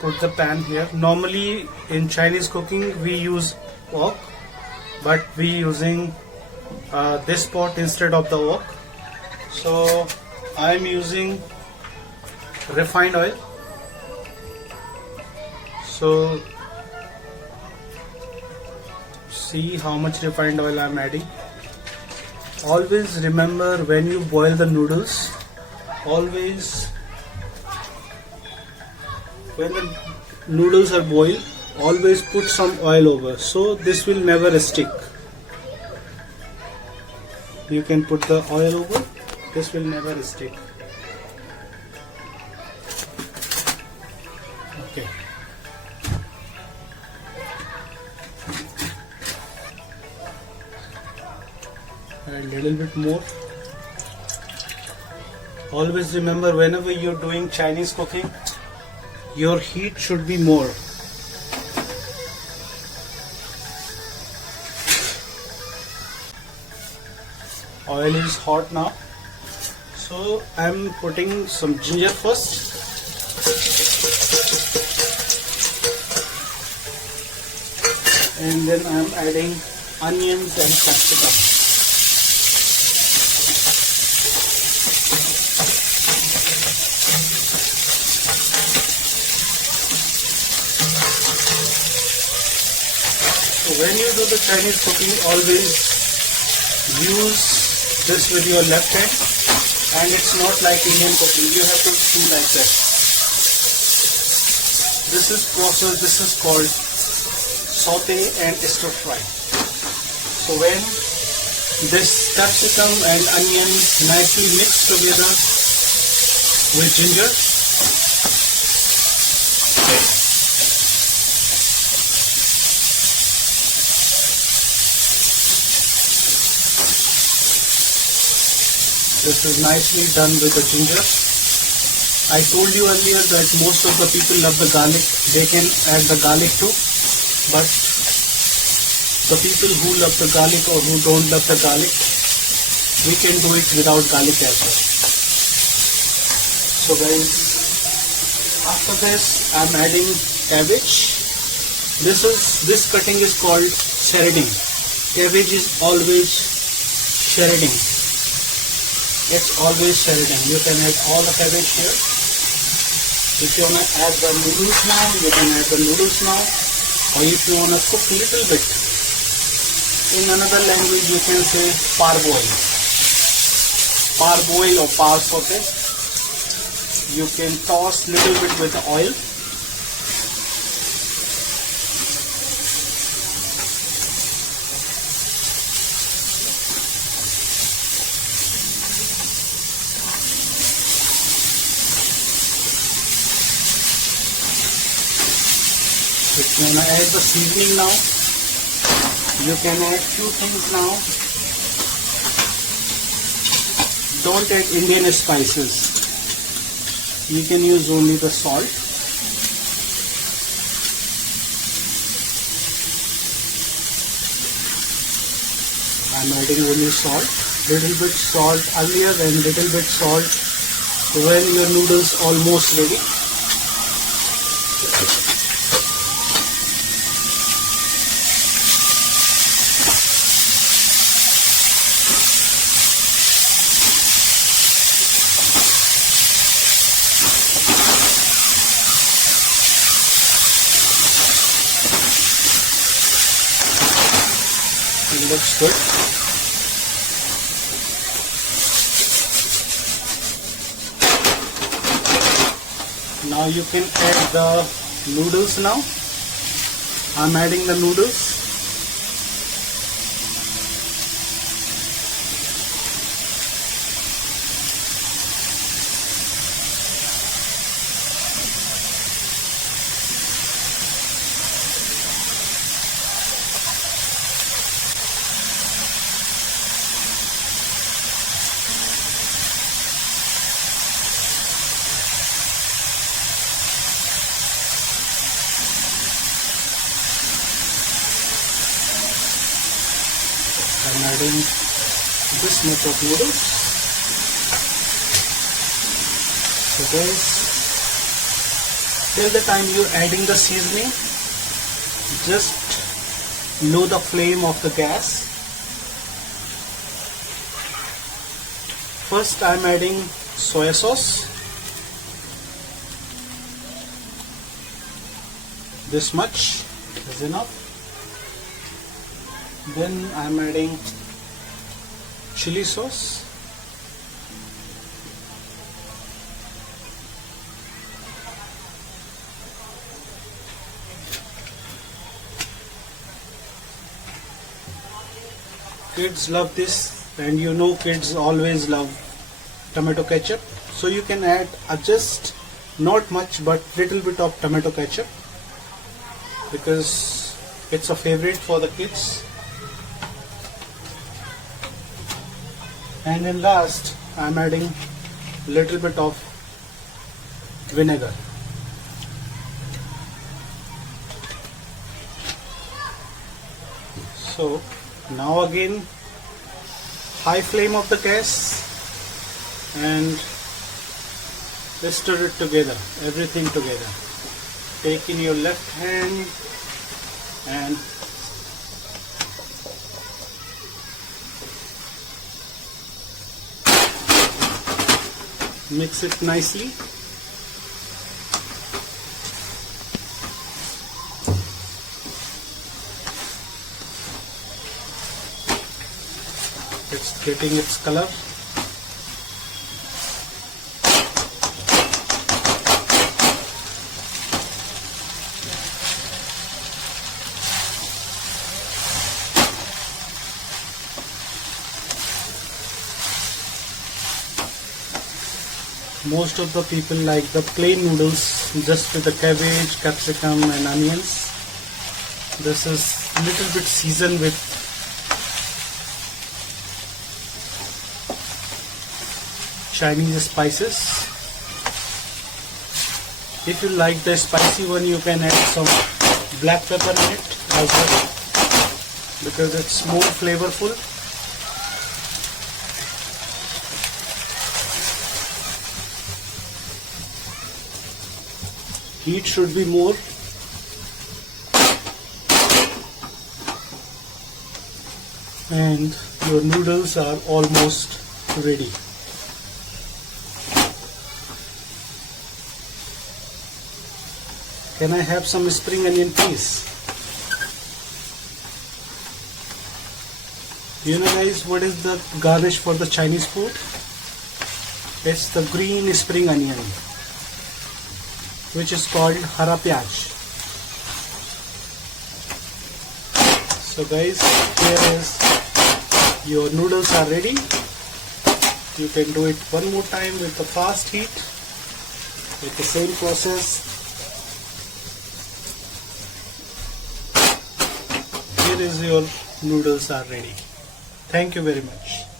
put the pan here. Normally in Chinese cooking we use wok, but we using this pot instead of the wok. So I am using refined oil. So see how much refined oil I am adding. Always remember, when you boil the noodles, always when the noodles are boiled, always put some oil over, so this will never stick. You can put the oil over, this will never stick. Okay. A little bit more. Always remember, whenever you're doing Chinese cooking, your heat should be more. Oil is hot now, so I'm putting some ginger first. And then I'm adding onions and capsicum. So when you do the Chinese cooking, always use this with your left hand, and it's not like Indian cooking. You have to do like that. This is process. This is called saute and stir fry. So when this capsicum and onion nicely mixed together with ginger, this is nicely done with the ginger. I told you earlier that most of the people love the garlic. They can add the garlic too. But the people who love the garlic or who don't love the garlic, we can do it without garlic as well. So guys, after this I'm adding cabbage. This cutting is called shredding. Cabbage is always shredding. It's always shredding. You can add all the cabbage here. If you want to add the noodles now, you can add the noodles now. Or if you want to cook little bit, in another language you can say parboil. Parboil or par saute. You can toss little bit with the oil. If you want to add the seasoning now, you can add few things now. Don't add Indian spices. You can use only the salt. I'm adding only salt. Little bit salt earlier and little bit salt when your noodles almost ready. It looks good. Now you can add the noodles now. I'm adding the noodles. I'm adding this much of noodles. So guys, Till the time you're adding the seasoning, just low the flame of the gas. First I'm adding soy sauce. This much is enough. Then I'm adding chili sauce. Kids love this, and you know kids always love tomato ketchup, so you can add just not much but little bit of tomato ketchup because it's a favorite for the kids. And then last I'm adding little bit of vinegar. So now again high flame of the gas and stir it together, everything together. Take in your left hand and mix it nicely. It's getting its color. Most of the people like the plain noodles just with the cabbage, capsicum and onions. This is a little bit seasoned with Chinese spices. If you like the spicy one, you can add some black pepper in it as well because it's more flavorful. Heat should be more. And your noodles are almost ready. Can I have some spring onion, please? You know guys, what is the garnish for the Chinese food? It's the green spring onion, which is called hara pyaj. So guys, here is your noodles are ready. You can do it one more time with the fast heat with the same process. Here is your noodles are ready. Thank you very much.